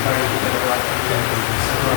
Mari kita doakan dan berdoa.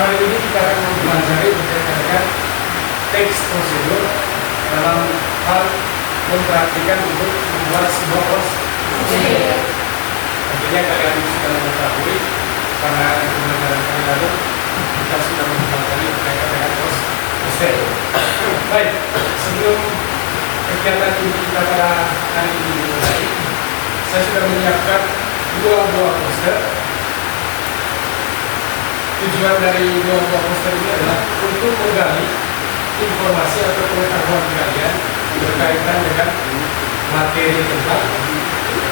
Hari ini kita akan mempelajari berkaitan dengan teks prosedur dalam hal mempraktikkan untuk membuat sebuah prosedur. Tentunya kalian sudah mengetahui karena pembelajaran kali lalu kita sudah mempelajari berkaitan dengan prosedur. Baik, sebelum kegiatan ini kita pada hari ini dimulai, saya sudah menyiapkan dua buah poster. Tujuan dari dua buah poster ini adalah untuk menggali informasi atau pengetahuan kalian berkaitan dengan materi tentang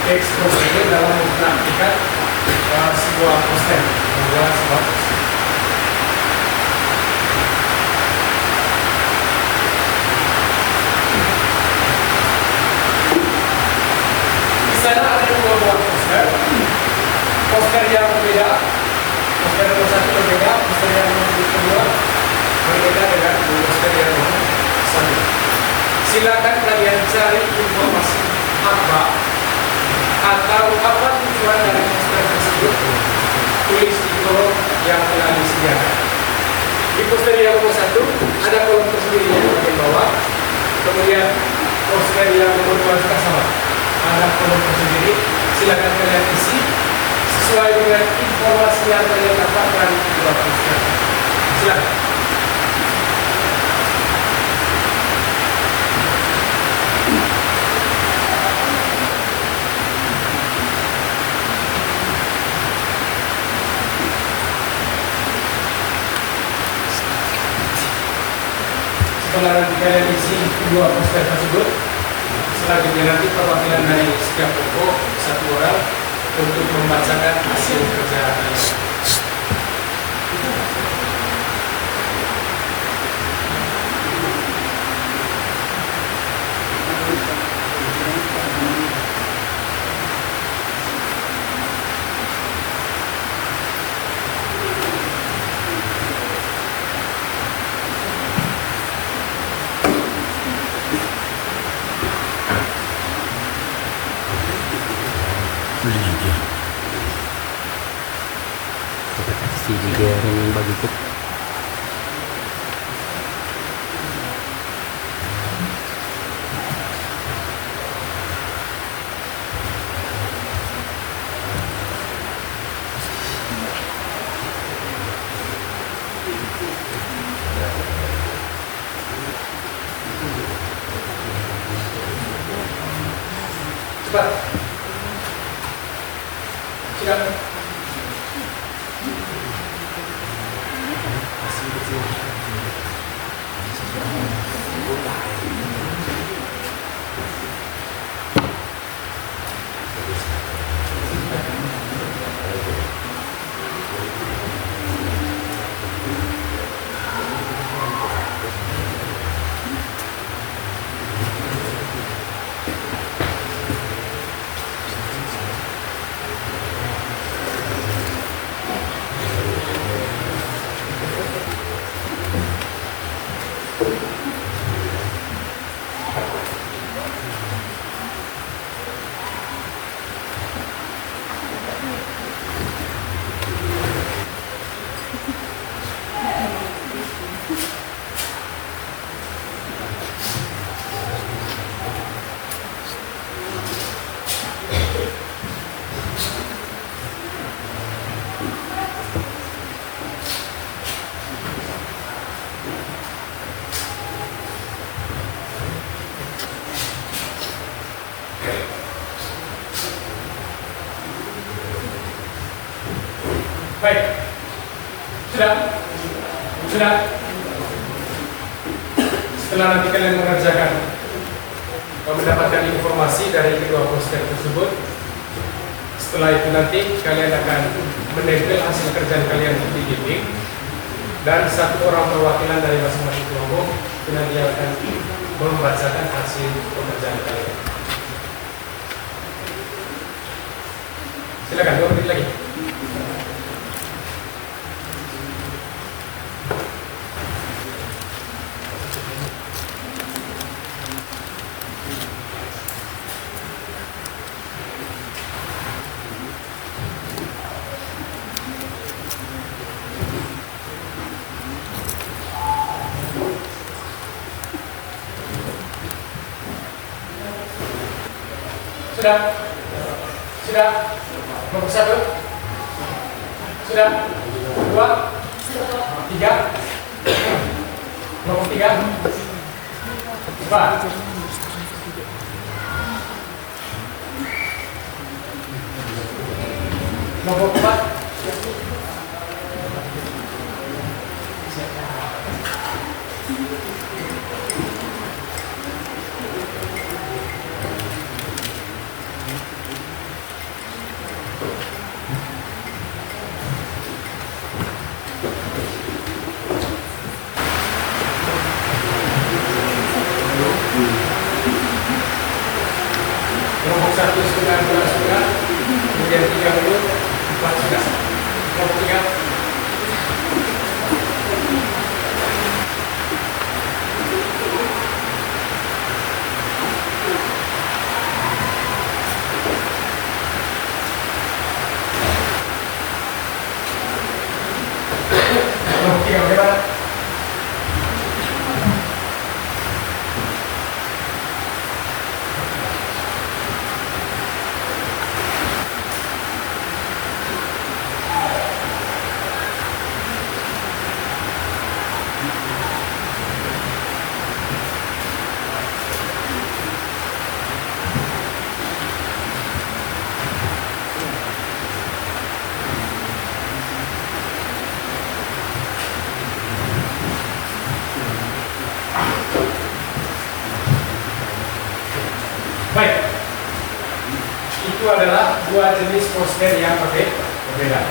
teks prosedur dalam mempraktikkan sebuah poster, membuat sebuah poster. Di sana ada dua buah poster, poster yang berbeda. Poster nomor 1 berbeda, poster yang nomor 2 berbeda dengan poster yang nomor 1. Silakan kalian cari informasi apa atau apa tujuan dari poster tersebut, tulis di kolom yang telah disediakan. Di poster yang nomor 1 ada kolom tersendiri yang bagian bawah, kemudian poster yang nomor 2 juga sama, ada kolom tersendiri. Silakan kalian isi sesuai dengan informasi yang kalian dapatkan di dua poster. Silakan. Setelah nanti kalian isi dua poster tersebut, selanjutnya nanti perwakilan dari setiap kelompok satu orang untuk membacakan hasil kerja kalian. Liga yang bagiku. Cepat. Silakan. mengerjakan mendapatkan informasi dari kedua poster tersebut. Setelah itu nanti kalian akan menempel hasil kerjaan kalian di dinding, dan satu orang perwakilan dari masing-masing kelompok itu nanti akan membacakan hasil pekerjaan kalian. Silakan 2 menit lagi. Sudah? Sudah? Kelompok 1? Sudah? 2? 3? Kelompok 3? 4? Kelompok 4? Kelompok 1 sudah, 2 sudah, kemudian 30, 4 sudah. Kelompok 3. Kelompok 3 bagaimana? Baik, itu adalah 2 jenis poster yang berbeda.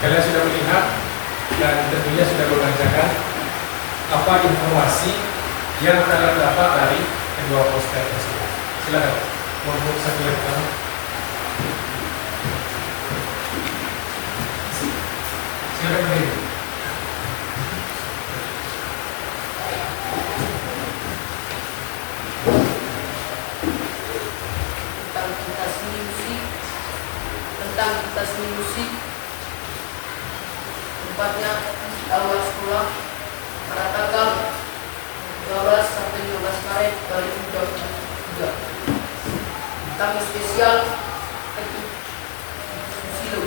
Kalian sudah melihat dan tentunya sudah mengerjakan apa informasi yang kalian dapat dari kedua poster tersebut. Silakan, kelompok 1 yang pertama. Silakan berdiri. Tentang seni musik, tempatnya awal sekolah pada tanggal 12 sampai 15 Maret 2023. Kami spesial Susilo,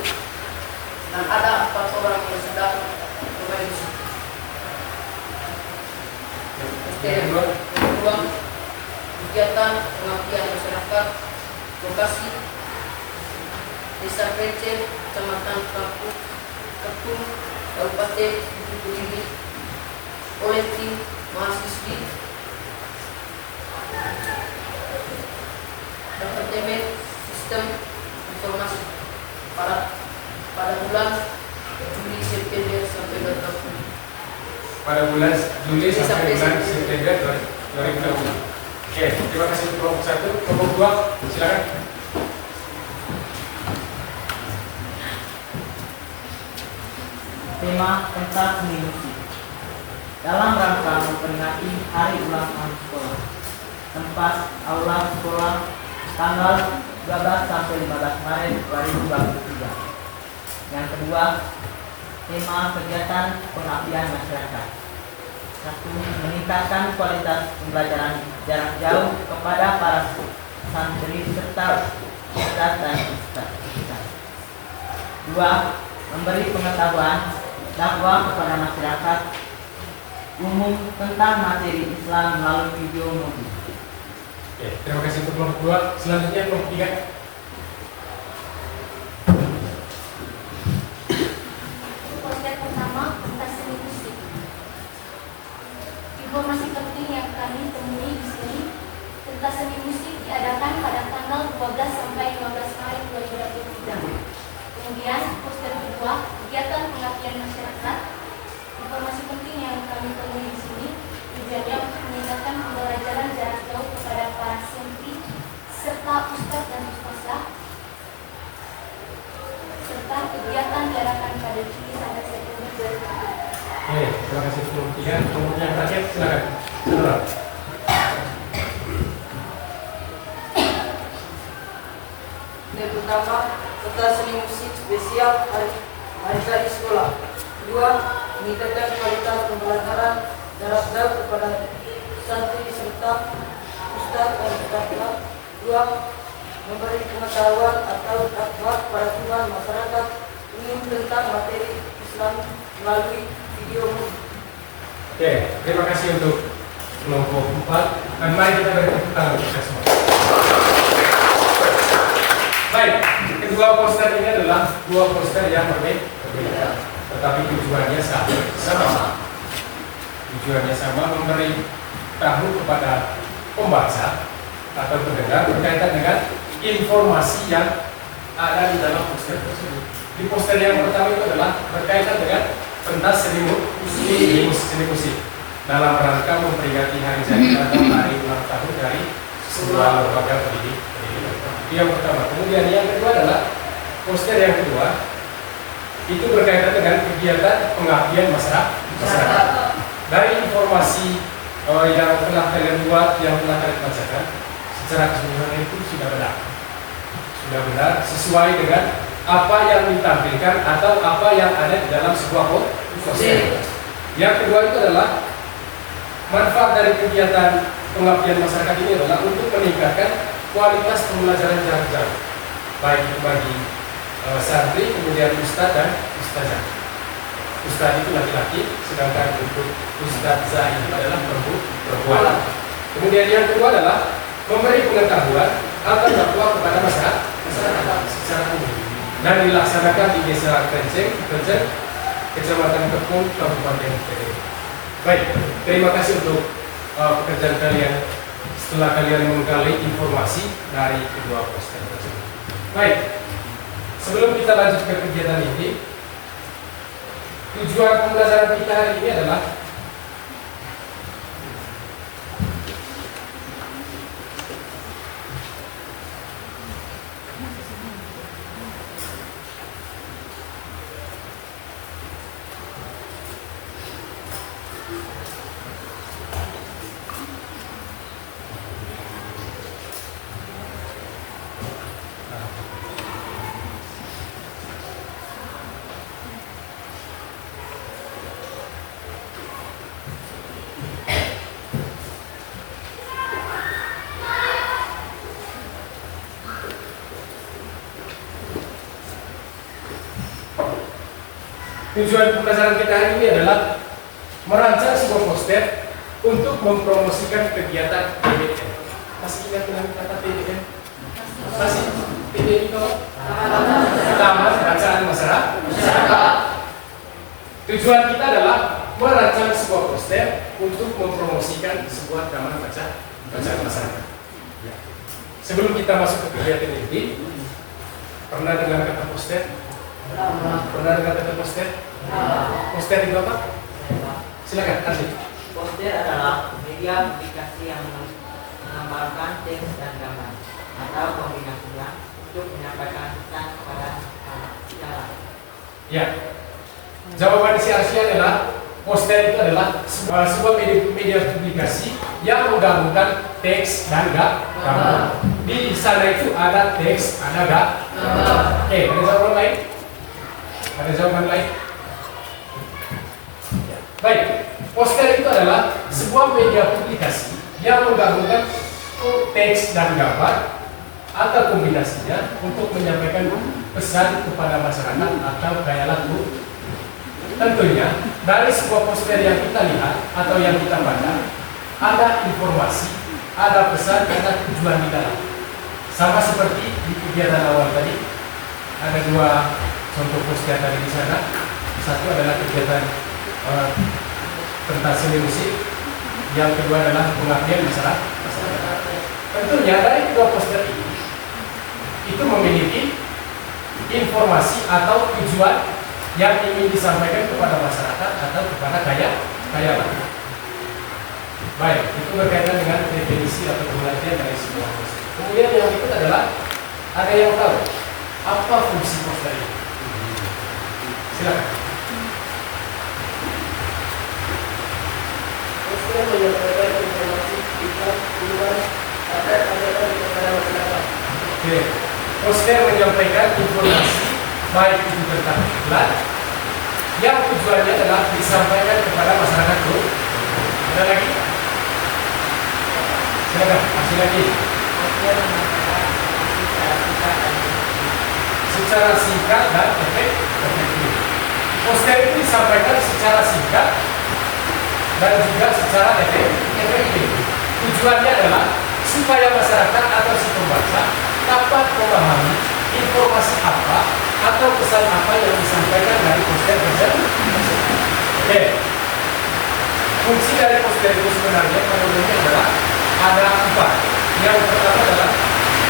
dan ada 4 orang yang sedang bermain musik. Yang kedua, kegiatan pengabdian masyarakat lokasi Desa Krecen, Kecamatan Ketum, Kabupaten Bukit Tinggi, oleh tim mahasiswi Departemen Sistem Informasi pada bulan Juli September sampai 2020. Pada bulan Juli sampai bulan September 2020. Oke, terima kasih untuk kelompok 1. Kelompok 2, silakan. Tema tentang seni musik dalam rangka memperingati Hari Ulang Tahun Sekolah. Tempat aula sekolah tanggal 12 sampai 15 Maret 2023. Yang kedua, tema kegiatan pengabdian masyarakat. 1. Meningkatkan kualitas pembelajaran jarak jauh kepada para santri serta ustadz dan ustadz. 2. Memberi pengetahuan dakwah kepada masyarakat umum tentang materi Islam melalui video movie. Oke, terima kasih untuk kelompok 2. Selanjutnya kelompok 3. Poster pertama tentang seni musik. Informasi penting yang kami Lurah. Yang pertama, serta seni musik spesial hari kali sekolah. Kedua, meningkatkan kualitas pembelajaran jarak jauh kepada santri serta ustadz dan peserta. Dua, memberi pengetahuan atau dakwah pada tujuan masyarakat umum tentang materi Islam melalui video musik. Oke, terima kasih untuk kelompok 4. Dan mari kita beri tepuk tangan untuk kita semua. Baik, kedua poster ini adalah dua poster yang berbeda, tetapi tujuannya sama. Tujuannya sama, memberi tahu kepada pembaca atau pendengar berkaitan dengan informasi yang ada di dalam poster tersebut. Di poster yang pertama itu adalah berkaitan dengan pentas seni musik dalam rangka memperingati hari jadi atau hari ulang tahun dari sebuah lembaga pendidikan. Itu yang pertama. Kemudian yang kedua adalah poster yang kedua itu berkaitan dengan kegiatan pengabdian masyarakat. Dari informasi yang telah kalian buat, yang telah kalian bacakan, secara keseluruhan itu sudah benar sesuai dengan apa yang ditampilkan atau apa yang ada di dalam sebuah poster. Yang kedua itu adalah manfaat dari kegiatan pengabdian masyarakat ini adalah untuk meningkatkan kualitas pembelajaran jarak jauh, baik itu bagi santri, kemudian ustadz dan ustazah. Ustadz itu laki-laki, sedangkan untuk ustazah itu adalah perempuan. Kemudian yang kedua adalah memberi pengetahuan atau dakwah kepada masyarakat secara umum dan dilaksanakan di Desa Kenceng, Kecamatan Kepung, Kabupaten Kediri. Baik, terima kasih untuk pekerjaan kalian setelah kalian menggali informasi dari kedua poster tersebut. Baik, sebelum kita lanjut ke kegiatan ini, tujuan pembelajaran kita hari ini adalah tujuan pembelajaran kita hari ini adalah merancang sebuah poster untuk mempromosikan kegiatan PBN. Masih ingat dengan kata PBN? Masih? PBN itu Taman Bacaan Masyarakat. Tujuan kita adalah merancang sebuah poster untuk mempromosikan sebuah taman bacaan masyarakat. Sebelum kita masuk ke kegiatan ini, pernah dengar kata poster? Pernah dengar kata poster? Poster itu apa? Silakan, Ardi. Poster adalah media publikasi yang menggambarkan teks dan gambar atau kombinasinya untuk menyampaikan pesan kepada masyarakat. Ya, jawaban si Arsi adalah poster itu adalah sebuah media publikasi yang menggabungkan teks dan gambar. Di sana itu ada teks, ada gambar. Oke, ada jawaban lain? Ada jawaban lain? Baik, poster itu adalah sebuah media publikasi yang menggabungkan teks dan gambar atau kombinasinya untuk menyampaikan pesan kepada masyarakat atau gaya lagu. Tentunya dari sebuah poster yang kita lihat atau yang kita baca ada informasi, ada pesan, ada tujuan di dalam. Sama seperti di kegiatan awal tadi, ada dua contoh poster tadi di sana. Satu adalah kegiatan tentang seni musik, yang kedua adalah pengabdian masyarakat. Tentunya dari kedua poster ini itu memiliki informasi atau tujuan yang ingin disampaikan kepada masyarakat atau kepada gaya lagu. Baik, itu berkaitan dengan definisi atau pengertian dari sebuah poster. Kemudian yang berikut adalah ada yang tahu apa fungsi poster ini? Silakan. Poster menyampaikan menyampaikan informasi baik itu tentang iklan yang tujuannya adalah disampaikan kepada masyarakat dulu. Ada lagi? Silakan, masih lagi. Secara singkat dan efektif. Poster itu disampaikan secara singkat dan juga secara efektif. Tujuannya adalah supaya masyarakat atau si pembaca dapat memahami informasi apa atau pesan apa yang disampaikan dari poster tersebut. Oke. Fungsi dari poster itu sebenarnya pada umumnya adalah ada 4. Yang pertama adalah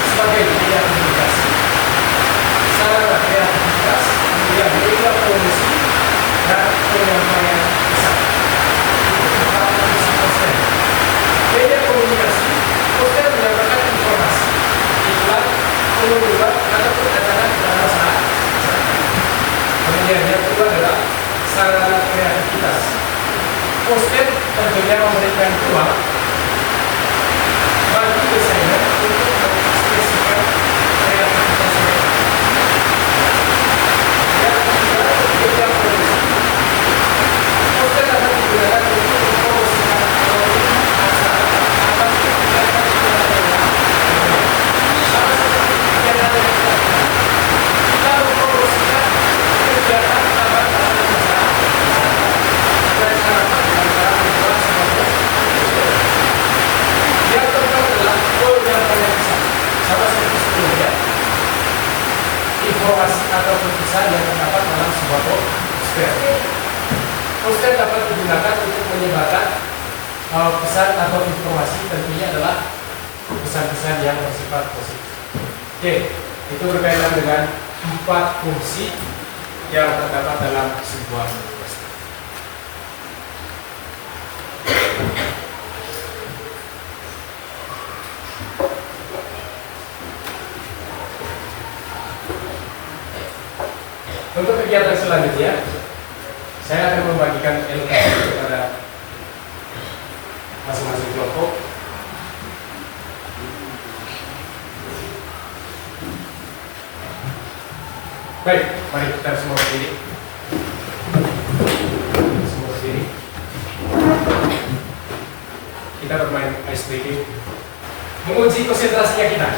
sebagai media komunikasi, sarana kreativitas, kemudian media promosi dan penyampaian pesan. Itu 4 fungsi poster. Media komunikasi, poster menyampaikan informasi, iklan, pengumuman ataupun acara kepada masyarakat. Kemudian yang kedua adalah sarana kreativitas. Poster tentunya memberikan ruang bagi desainer untuk mengekspresikan kreativitas mereka. Yang ketiga, media promosi. Poster dapat digunakan untuk mempromosikan produk, acara, atau kegiatan yang sama seperti kegiatan yang dilakukan. Kita mempromosikan kegiatan taman taman masyarakat dan cara membuat sebuah poster. Yang keempat adalah penyampaian pesan, sama seperti sebelumnya. Informasi atau pesan yang terdapat dalam sebuah poster. Poster dapat digunakan untuk menyebarkan pesan atau informasi, tentunya adalah pesan-pesan yang bersifat positif. Oke, itu berkaitan dengan 4 fungsi yang terdapat dalam sebuah poster. Untuk kegiatan selanjutnya, saya akan membagikan LKS kepada masing-masing kelompok. Baik, mari kita semua berdiri. Semua berdiri. Kita bermain ice breaking, menguji konsentrasinya kita.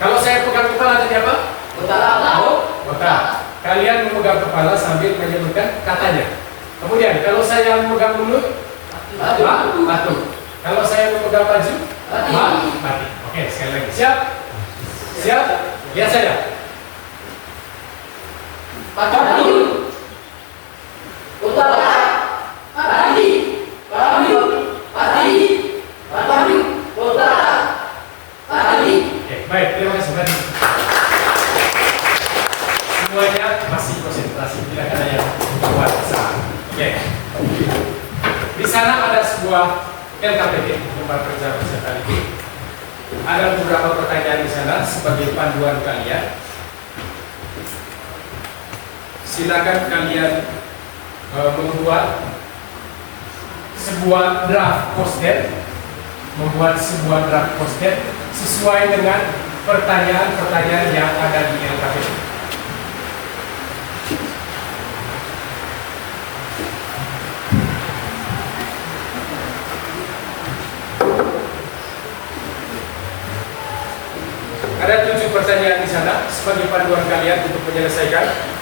Kalau saya pegang kepala jadi apa? Otak. Kalian memegang kepala sambil menyebutkan katanya. Kemudian kalau saya memegang mulut, batu. Kalau saya memegang baju, mati. Oke, sekali lagi. Siap? Siap? Lihat saya. Oke, baik. Terima kasih banyak. Semuanya masih konsentrasi, tidak ada yang buat kesalahan. Oke. Di sana ada sebuah LKPD, lembar kerja peserta didik. Ada beberapa pertanyaan di sana sebagai panduan kalian. Silakan kalian membuat sebuah draft poster, sesuai dengan pertanyaan-pertanyaan yang ada di LKPD. Ada 7 pertanyaan di sana sebagai panduan kalian untuk menyelesaikan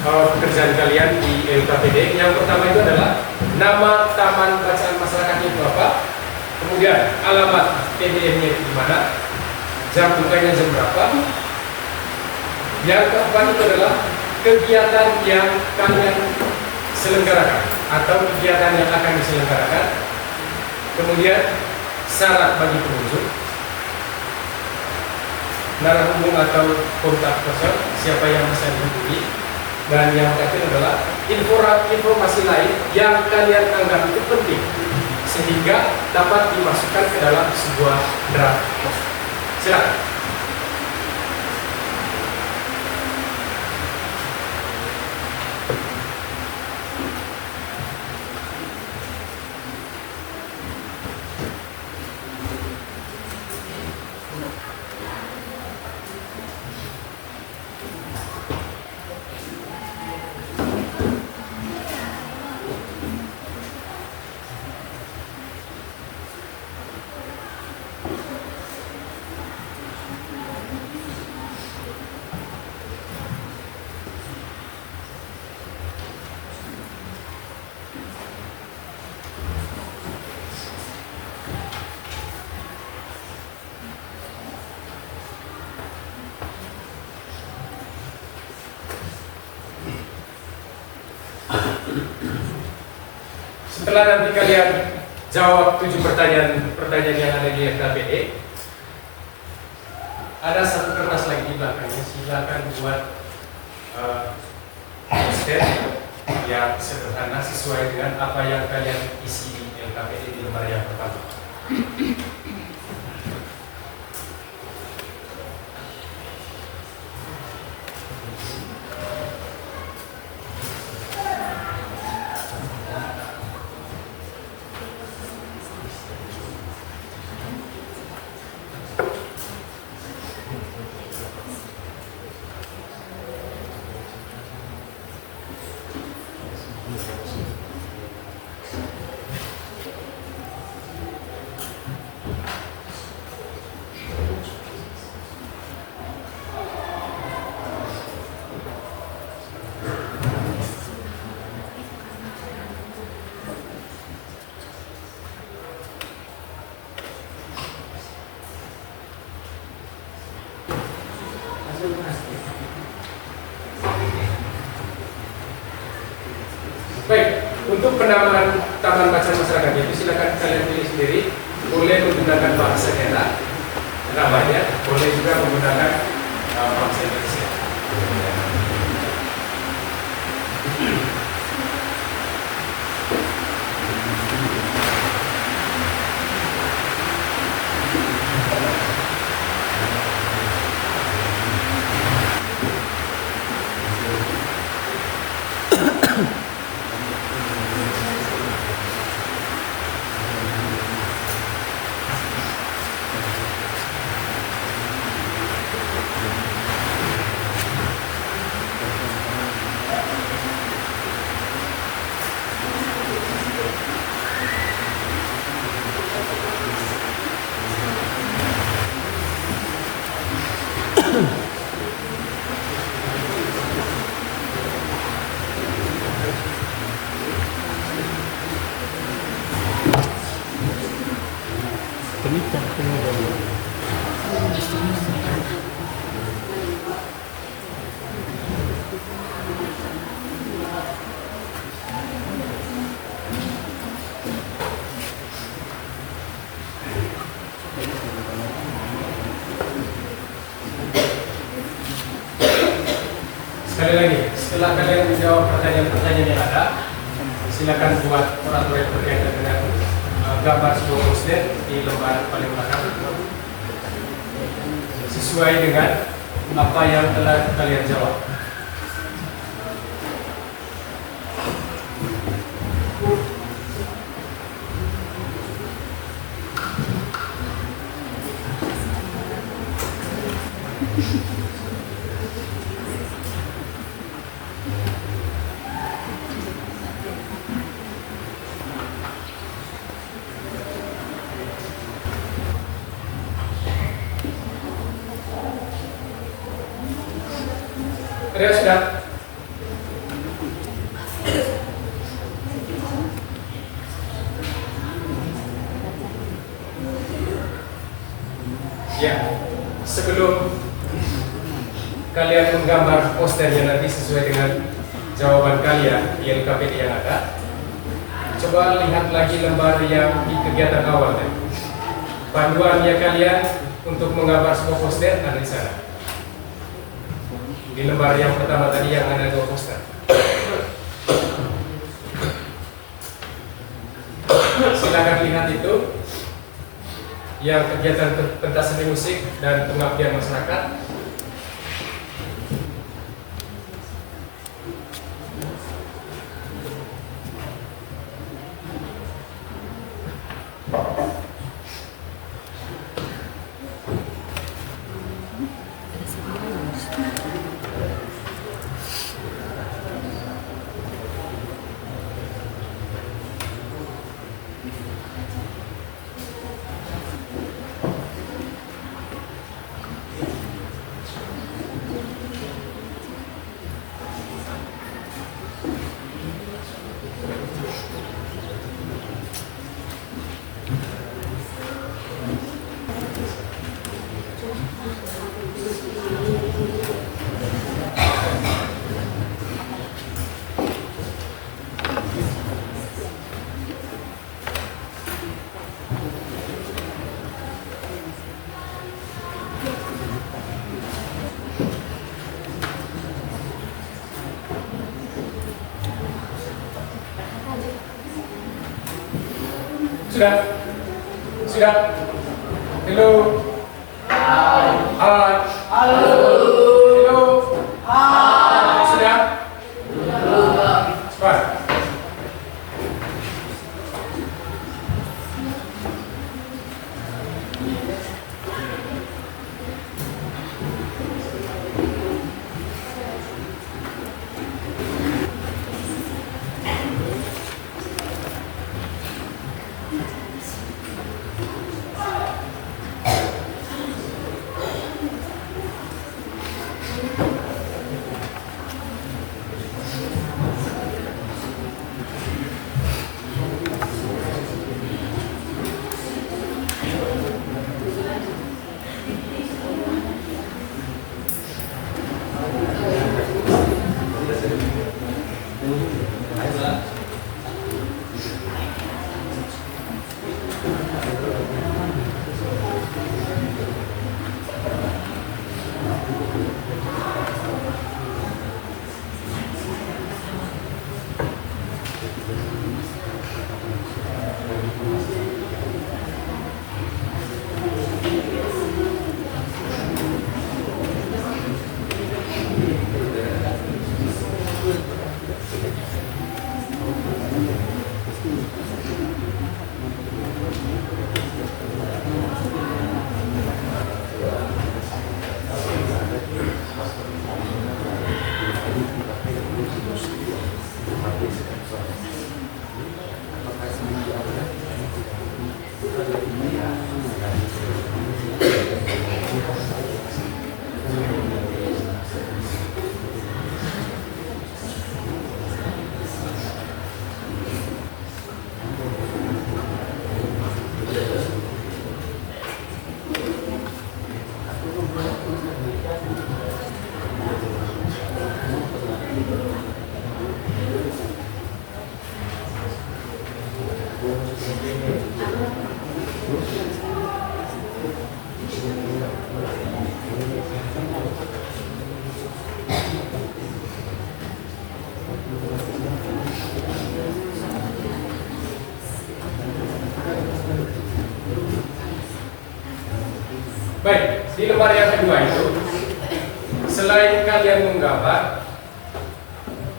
pekerjaan kalian di LKPD. Yang pertama itu adalah nama taman bacaan masyarakat itu apa, kemudian alamat TDM-nya itu di mana, jam bukanya jam berapa. Yang keempat itu adalah kegiatan yang kalian selenggarakan atau kegiatan yang akan diselenggarakan, kemudian syarat bagi pengunjung, narasumber atau kontak person, siapa yang bisa dihubungi, dan yang terakhir adalah informasi lain yang kalian anggap itu penting sehingga dapat dimasukkan ke dalam sebuah draft. Silakan. Setelah nanti kalian jawab 7 pertanyaan yang ada di FKPE, ada satu kertas lagi di belakangnya. Silakan buat poster yang sederhana sesuai dengan apa yang kalian isi di LKPD di lembar yang pertama. Baik, untuk penamaan Taman Bacaan Masyarakat itu silakan kalian pilih sendiri. Boleh menggunakan bahasa daerah namanya, boleh juga menggunakan bahasa Indonesia. Sekali lagi, setelah kalian menjawab pertanyaan-pertanyaan yang ada, silakan buat peraturan berkaitan dengan gambar sebuah poster di lembar paling belakang sesuai dengan apa yang telah kalian jawab. Ada sudah? Ya, sebelum kalian menggambar posternya nanti sesuai dengan jawaban kalian di LKPD yang ada, coba lihat lagi lembar yang di kegiatan awal tadi. Panduannya kalian untuk menggambar sebuah poster ada di sana. Di lembar yang pertama tadi yang ada 2 poster. Silakan lihat itu yang kegiatan pentas seni musik dan pengabdian masyarakat. Sudah? Sudah? Hello? Hai. Halo. Hello? Hai. Sudah? Cepat. Baik, di lembar yang kedua itu, selain kalian menggambar,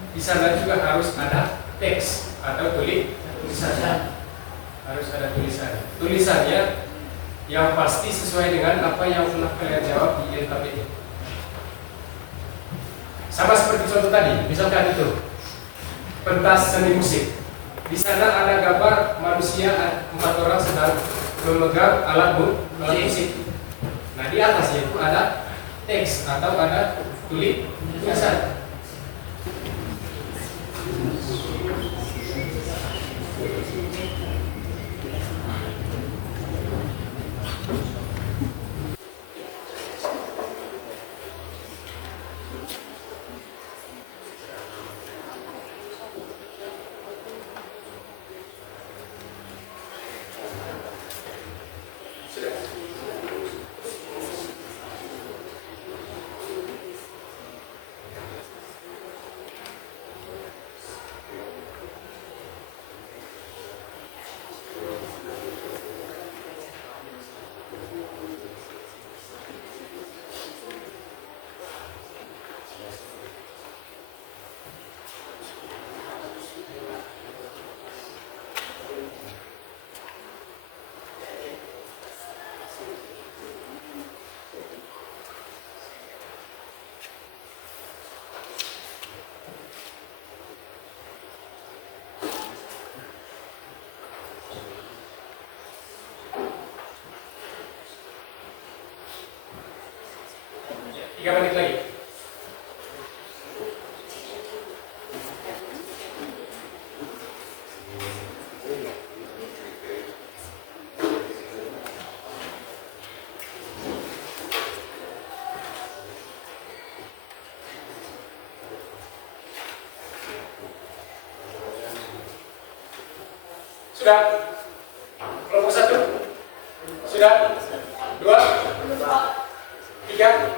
di sana juga harus ada teks atau tulisan. Harus ada tulisan. Tulisannya yang pasti sesuai dengan apa yang telah kalian jawab di LKPD. Sama seperti contoh tadi, misalkan itu pentas seni musik. Di sana ada gambar manusia 4 orang sedang memegang alat musik. Nah, di atasnya itu ada teks atau ada tulisan. Tiga menit lagi. Sudah? Kelompok 1? Sudah? 2? 3?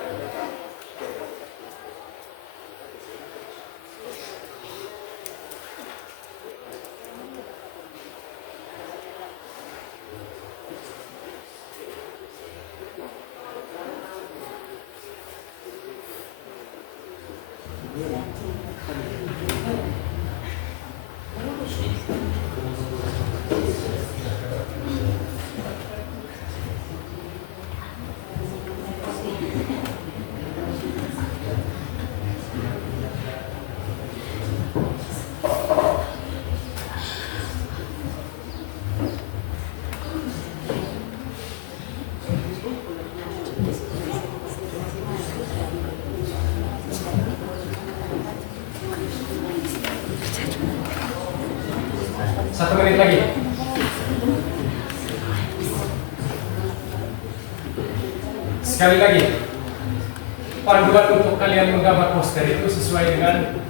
Sekali lagi, panduan untuk kalian menggambar poster itu sesuai dengan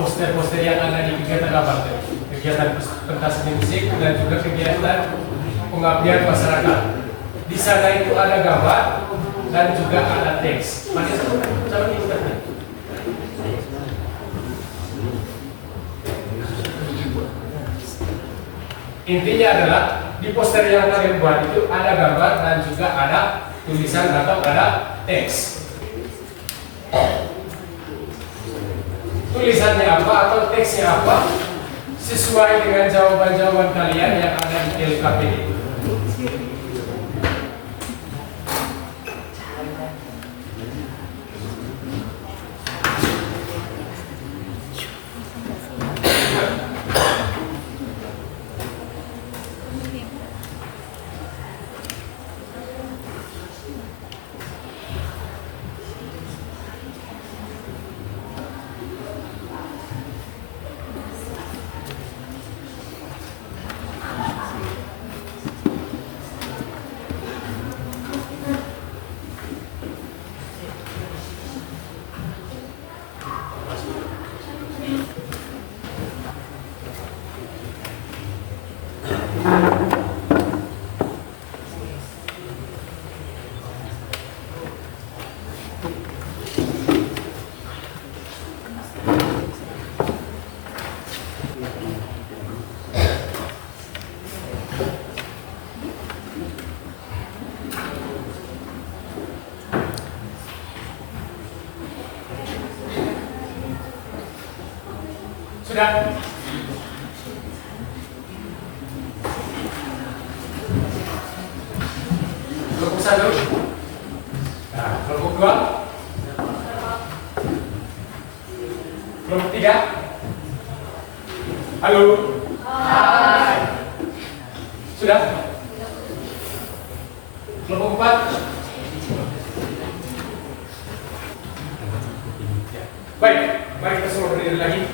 poster-poster yang ada di kegiatan gambar, kegiatan pentas seni musik dan juga kegiatan pengabdian masyarakat. Di sana itu ada gambar dan juga ada teks. Masih sama kita. Intinya adalah di poster yang kalian buat itu ada gambar dan juga ada tulisan atau ada teks. Tulisannya apa atau teksnya apa sesuai dengan jawaban-jawaban kalian yang ada di LKPD. Sudah? Kelompok 1. Nah, kelompok 2. Kelompok 3. Halo. Hai. Sudah? Kelompok 4. Baik, mari kita semua berdiri lagi.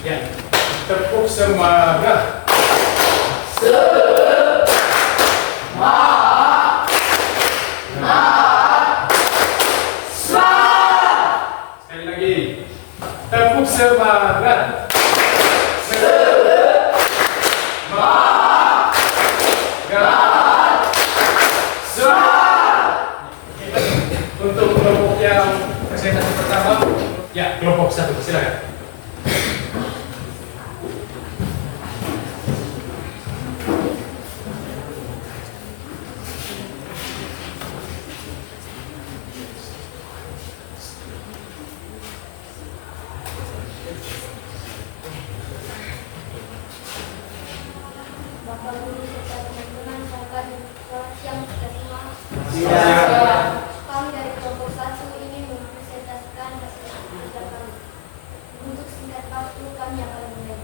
Ya, tepuk semangat. Sekali lagi, tepuk semangat. Untuk kelompok yang presentasi pertama, ya kelompok 1, silakan. Bapak Guru serta teman-teman serta selamat siang kita semua. Silakan. Kami dari kelompok 1 ini mempresentasikan hasil kerja kami. Untuk singkat waktu kami akan mulai.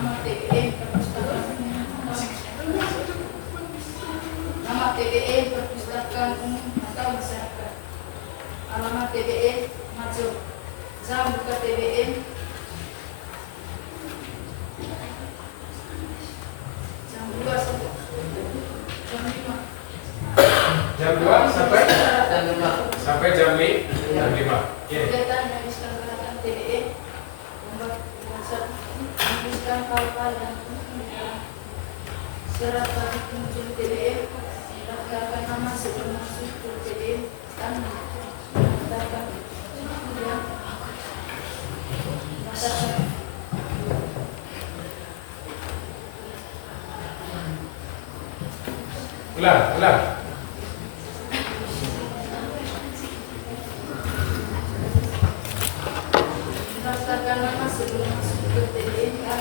Nama TBE Perpustakaan Nama TBE Perpustakaan Umum atau Masyarakat. Alamat TBE Majo. Jam buka TBE jam 2 sampai jam 5. Jam 2 sampai jam 5. Ya. Kegiatan yang diselenggarakan TBE membuat menuliskan hal-hal yang syarat bagi pengunjung TBE, mendaftarkan nama sebelum masuk ke TBE dan mendaftarkan kemudian mendaftarkan Ulang. mendaftarkan nama sebelum masuk ke TBE dan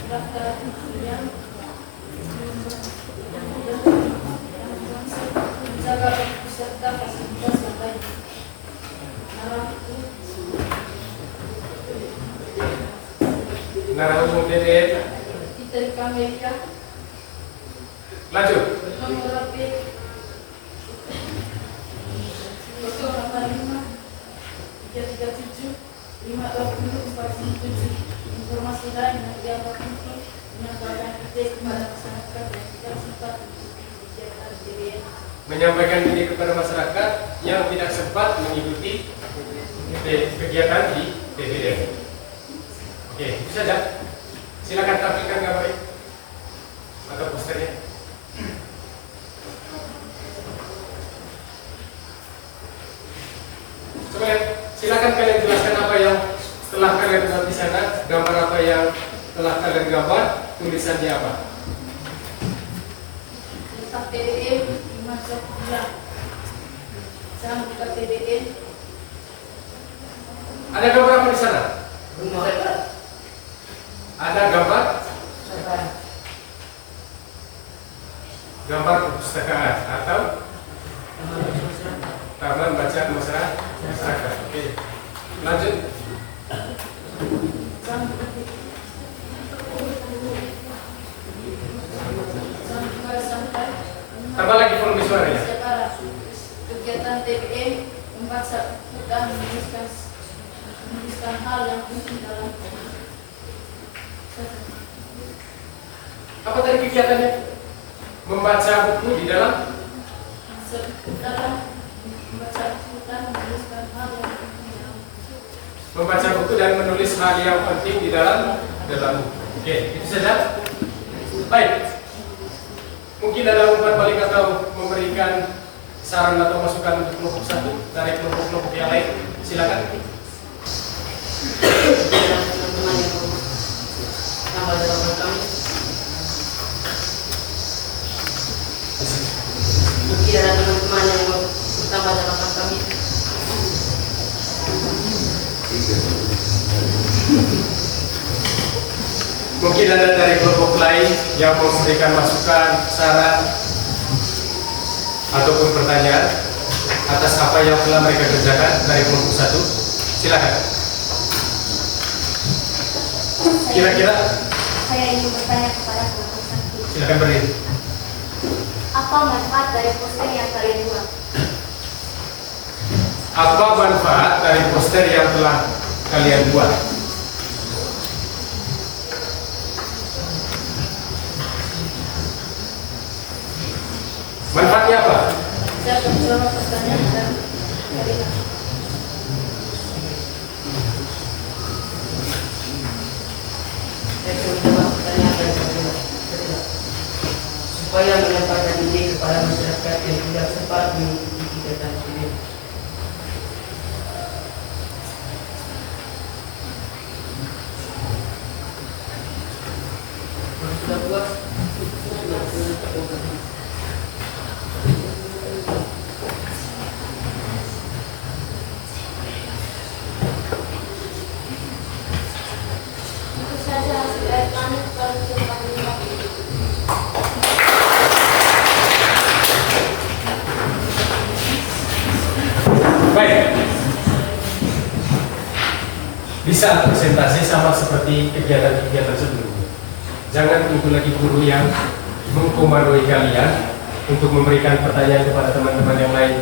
mendaftarkan kemudian menjaga peserta fasilitas yang baik. Narah umum TBE. Diterima media Lanjut. nomor HP 085 337 580 47. Informasi informasi lain yang dianggap penting menyampaikan ide kepada masyarakat yang tidak sempat mengikuti kegiatan TBM. Menyampaikan ide kepada masyarakat yang tidak sempat mengikuti kegiatan di TBM. Oke, itu saja. Silakan tampilkan gambarnya atau posternya. Coba lihat, silakan kalian jelaskan apa yang telah kalian buat di sana, gambar apa yang telah kalian gambar, tulisannya apa? Tentang TBM di masa kuliah. Saya buka TBM. Ada gambar apa di sana? Rumah lebar. Ada gambar? Lebar. Gambar perpustakaan atau taman bacaan masyarakat. Oke, lanjut. Tambah lagi volume suaranya. Sekarang kegiatan TBM membaca dan menuliskan hal yang penting dalam Apa tadi kegiatannya? Membaca buku di dalam membaca buku dan menuliskan hal yang penting dalam membaca buku dan menulis hal yang penting di dalam buku. Oke, itu saja. Baik. Mungkin ada umpan balik atau memberikan saran atau masukan untuk kelompok satu dari kelompok-kelompok yang lain. Silakan. Teman-teman yang tambah jawaban kami. Mungkin ada teman-teman yang mau tambah jawaban kami. Mungkin ada dari kelompok lain yang mau memberikan masukan, saran, ataupun pertanyaan atas apa yang telah mereka kerjakan dari kelompok satu. Silakan. Kira-kira Saya ingin bertanya kepada kelompok satu. silakan berdiri. Apa manfaat dari poster yang kalian buat? Apa manfaat dari poster yang telah kalian buat? Manfaatnya apa? saya mencoba pertanyaan dan kalian. Saya mencoba pertanyaan dan kalian. Supaya menyampaikan ide kepada masyarakat yang tidak sempat mengikuti kegiatan TBM. Sudah puas? Itu saja hasil dari kami kalau cepat lima. Baik. Bisa presentasi sama seperti kegiatan-kegiatan sebelumnya. Jangan tunggu lagi guru yang mengkomandoi kalian untuk memberikan pertanyaan kepada teman-teman yang lain.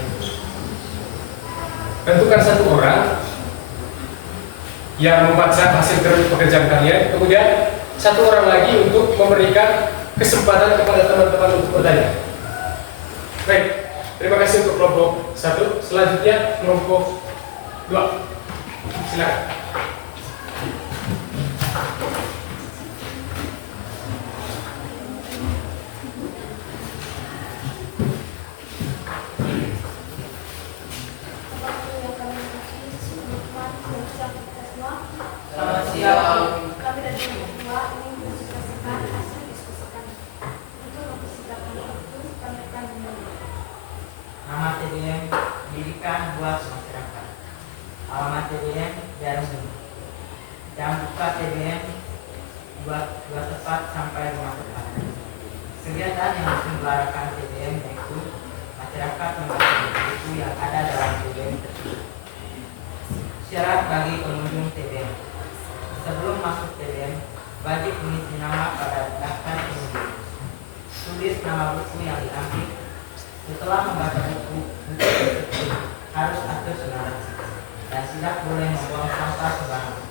Tentukan satu orang yang membaca hasil pekerjaan kalian, kemudian satu orang lagi untuk memberikan kesempatan kepada teman-teman untuk bertanya. Baik, terima kasih untuk kelompok 1. Selanjutnya kelompok 2. Silakan. Selamat siang. Kami dari kelompok 2 ingin mensukseskan hasil diskusi kami. Untuk mempersiapkan waktu, kami akan memulai. Nama TBM Pendidikan buat Masyarakat. Alamat TBM Jarum. Jam buka TBM 2 tepat sampai 5 tepat. Kegiatan yang diselenggarakan TBM yaitu masyarakat membaca buku yang ada dalam TBM tersebut. Syarat bagi pengunjung TBM. Sebelum masuk TBM, wajib mengisi nama pada daftar pengunjung. Tulis nama buku yang diambil. Setelah membaca buku tersebut harus atur sunat dan tidak boleh membuang sampah sembarangan.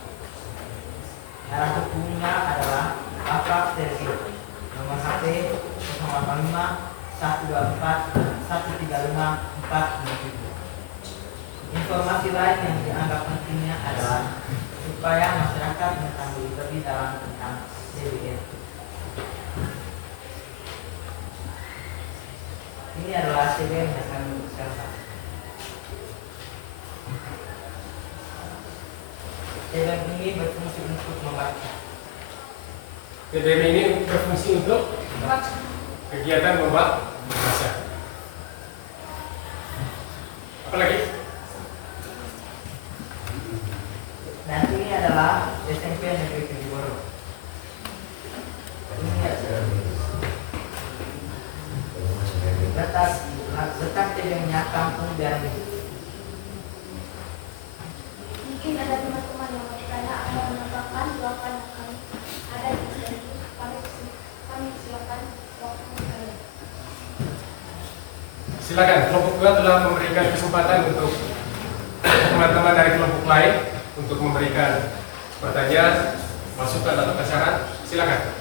Arah hubungnya adalah Bapak Tersi. Nomor HP 085 124 135 457. Informasi lain yang dianggap pentingnya adalah supaya masyarakat mengetahui lebih dalam tentang TBM. Ini adalah TBM yang kami ucapkan. TBM ini berfungsi untuk membaca. TBM ini berfungsi untuk kegiatan membaca. Apa lagi? Dan ini adalah SMP Negeri Kediboro. Ini letak TBM-nya Kampung Biarmi. Mungkin ada teman-teman yang bertanya atau menambahkan jawaban yang kami ada di sini. Kami silakan waktu kalian. Silakan, kelompok 2 telah memberikan kesempatan untuk teman-teman dari kelompok lain untuk memberikan pertanyaan, masukan atau syarat. Silakan.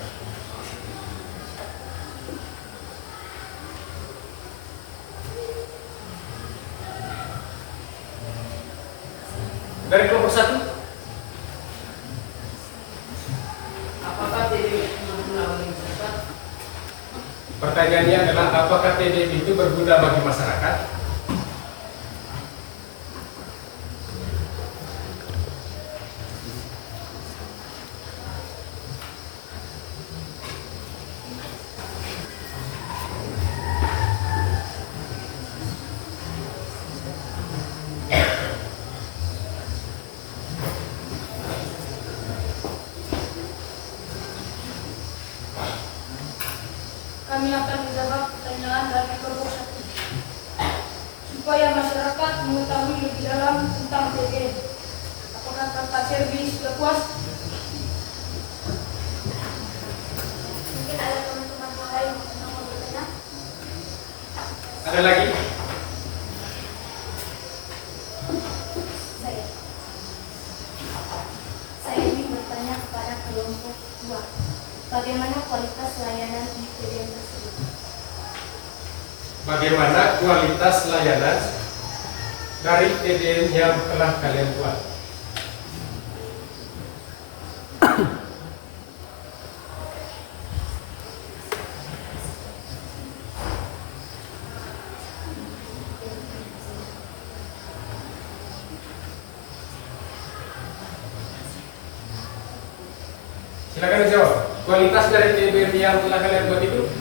Dari kelompok 1, Apakah TBM itu berguna bagi masyarakat? pertanyaannya adalah apakah TBM itu berguna bagi masyarakat? Kami akan menjawab pertanyaan dari kelompok 1. Supaya masyarakat mengetahui lebih dalam tentang TBM. Apakah Kakak Serbi sudah puas? Mungkin ada teman-teman yang lain yang mau bertanya. Ada lagi? Saya ingin bertanya kepada kelompok 2. Bagaimana kualitas layanan di TBM tersebut? Bagaimana kualitas layanan dari TBM yang telah kalian buat? Silakan dijawab. Kualitas dari TBM yang telah kalian buat itu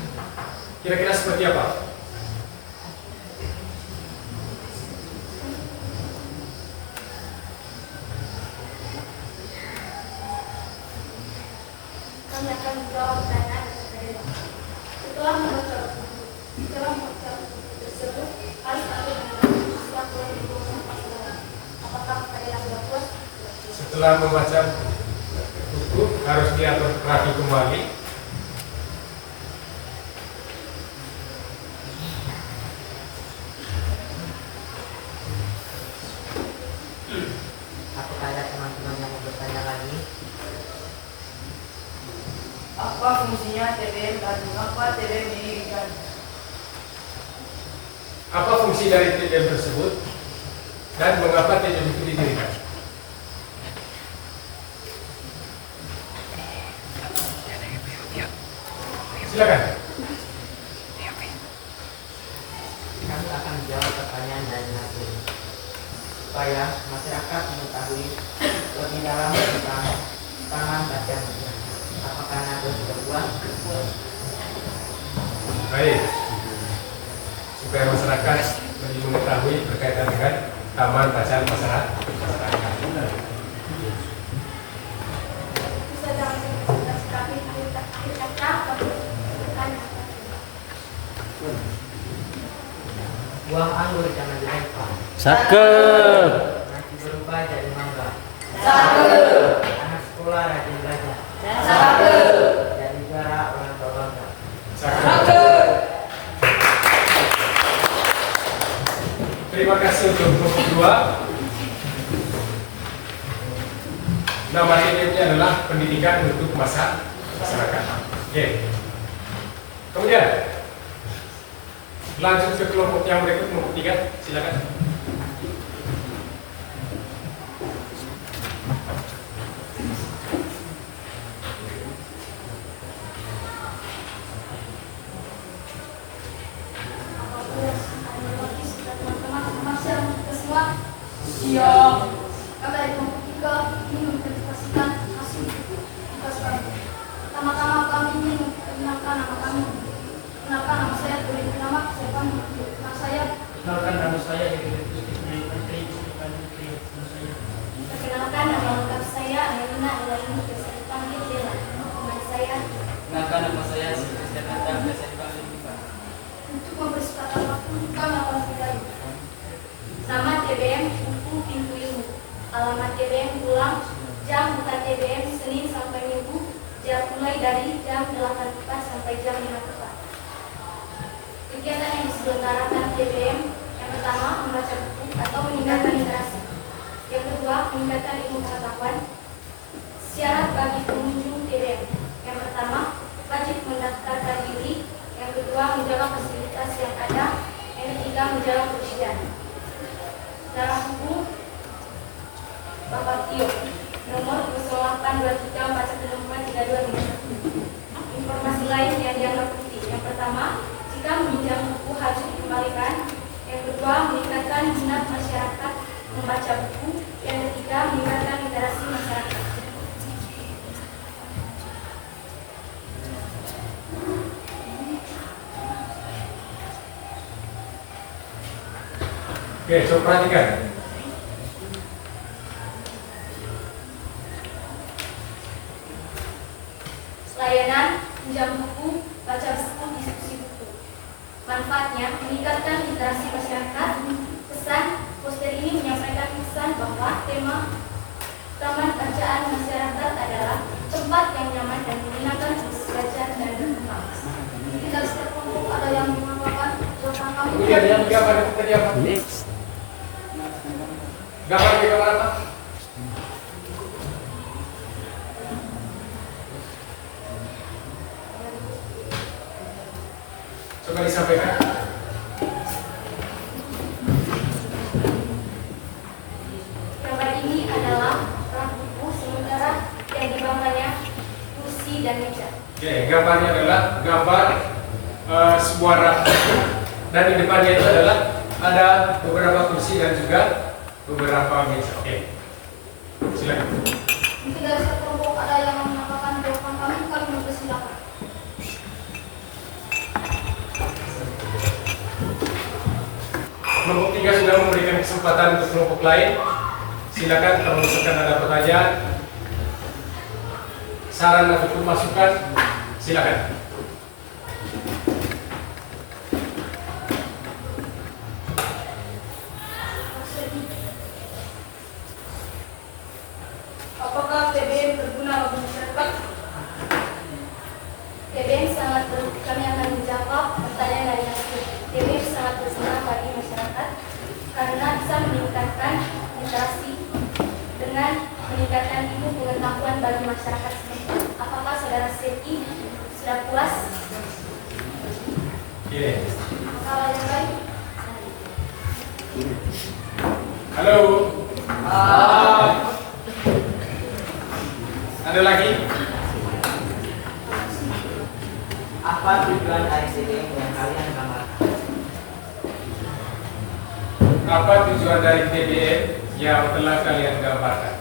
kira-kira seperti apa? Kami akan menjawab pertanyaan dari setelah membaca tersebut, harus ada yang boleh dibuat pasaran. Apakah kalian sudah puas? Setelah membaca buku harus diatur rapi kembali. Apakah ada teman-teman yang mau bertanya lagi? Apa fungsinya TBM dan mengapa TBM didirikan? Apa fungsi dari TBM tersebut dan mengapa TBM itu didirikan? Silakan. Kami akan menjawab pertanyaan dari Nasir supaya masyarakat mengetahui lebih dalam tentang Taman Bacaan. Apakah Nasir sudah puas? Baik. Supaya masyarakat lebih mengetahui berkaitan dengan Taman Bacaan Masyarakat. Bisa dalam presentasi kami akhir kata bertanya. Buah anggur jangan dilempar. Cakep. Nanti berubah jadi mangga. Cakep. Anak sekolah rajin belajar. Cakep. Jadi juara orang tua bangga. Cakep. Terima kasih untuk kelompok 2. Nama TBM-nya adalah adalah pendidikan untuk masyarakat. Oke. Kemudian lanjut ke kelompok yang berikut, kelompok 3, silakan. Oke, coba perhatikan. Layanan, pinjam buku, baca buku, diskusi buku. Manfaatnya meningkatkan literasi masyarakat. Pesan poster ini menyampaikan pesan bahwa tema taman bacaan masyarakat adalah tempat yang nyaman dan menyenangkan untuk belajar dan berkembang. Tidak sekelompok ada yang mengatakan jawaban kami. Kemudian yang gambar itu tadi apa? Gambar apa? Coba disampaikan. Gambar ini adalah rak buku, sementara yang di bawahnya kursi dan meja. Oke, gambarnya adalah gambar sebuah rak buku, dan di depannya itu adalah ada beberapa kursi dan juga beberapa meja. Oke, silakan. Tidak sekelompok ada yang mengatakan jawaban kami mempersilahkan. Kelompok 3 sudah memberikan kesempatan untuk kelompok lain. Silakan kalau misalkan ada pertanyaan, saran ataupun masukan, silakan. Apakah TBM berguna bagi masyarakat? TBM sangat kami akan menjawab pertanyaan dari hasil. TBM sangat berguna bagi masyarakat karena bisa meningkatkan literasi dengan meningkatkan ilmu pengetahuan bagi masyarakat setempat. Apakah saudara Seti sudah puas? Oke. Kalau yang lain? Halo. Ada lagi? Apa tujuan dari TBM yang kalian gambarkan? Apa tujuan dari TBM yang telah kalian gambarkan?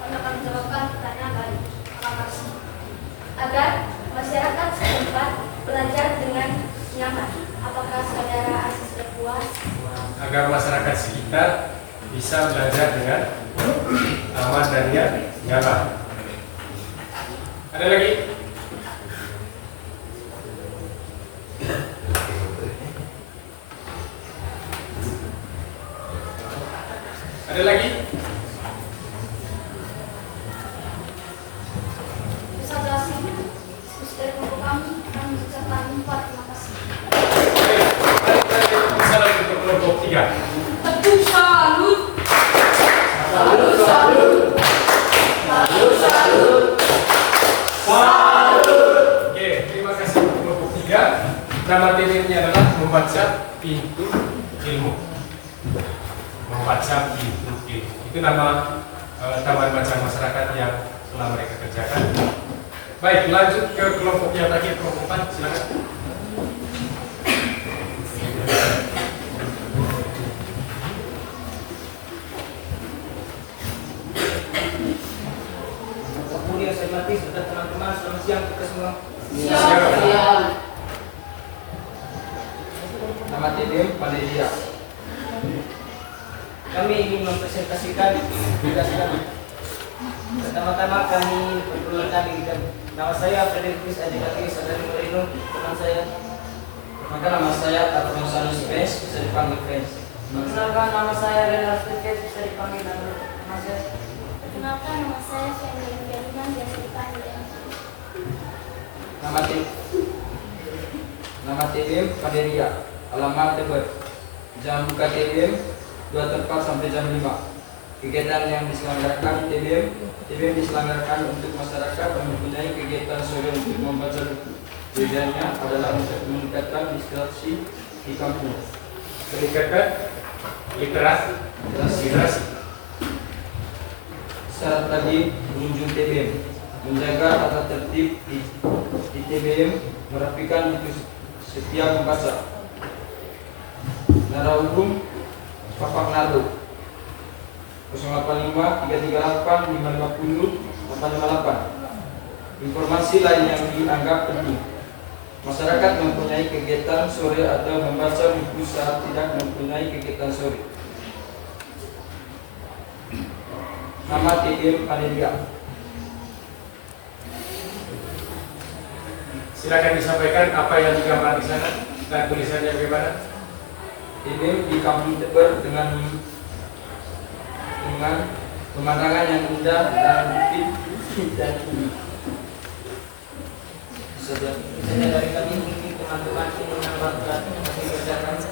Kami akan menjawabkan pertanyaan dari agar masyarakat setempat belajar dengan nyaman. Apakah saudara Aziz sudah puas? Agar masyarakat sekitar bisa belajar dengan aman dan nyaman. Ada lagi? Ada lagi? Bisa jelasin diskusi dari kelompok kami ucapkan 4 terima kasih. Oke, bisa lanjut ke kelompok 3. Aduh, salut. Salut, salut. Salut, salut. Salut. Oke, terima kasih untuk kelompok 3. Nama TBM-nya adalah membaca pintu ilmu. Membaca pintu ilmu. Itu nama taman bacaan masyarakat yang telah mereka kerjakan. Baik, lanjut ke kelompok yang terakhir, kelompok 4, silakan. Kemudian saya mati serta teman-teman, selamat siang kita semua. Siap. Nama TBM Valeria. Kami ingin mempresentasikan tugas kami. Pertama-tama kami perkenalkan diri kami. Nama saya Frederick Adikati Sadari Moreno, teman saya. Maka nama saya Alfonso Spes, bisa dipanggil Friends. Perkenalkan nama saya Renal Stikes, bisa dipanggil nama saya. Perkenalkan nama saya Fendy Bianuman, biasa dipanggil Enki. Nama TBM Valeria, alamat Tebet. Jam buka TBM 2 tepat sampai jam 5. Kegiatan yang diselenggarakan TBM diselenggarakan untuk masyarakat yang mempunyai kegiatan sore untuk membaca buku. Tujuannya adalah untuk meningkatkan literasi di kampung. Meningkatkan literasi. Syarat bagi pengunjung TBM: menjaga tata tertib di TBM, merapikan buku setiap membaca. Nara umum Papak Nado 085 338 550 858. Informasi lain yang dianggap penting: masyarakat mempunyai kegiatan sore atau membaca buku saat tidak mempunyai kegiatan sore. Nama TBM Valeria. Silakan disampaikan apa yang digambar di sana dan tulisannya bagaimana. TBM di Kampung Teber dengan pemandangan yang indah dan bukit dan tinggi. Misalnya dari kami ingin teman-teman ini menambahkan hasil kerja kami.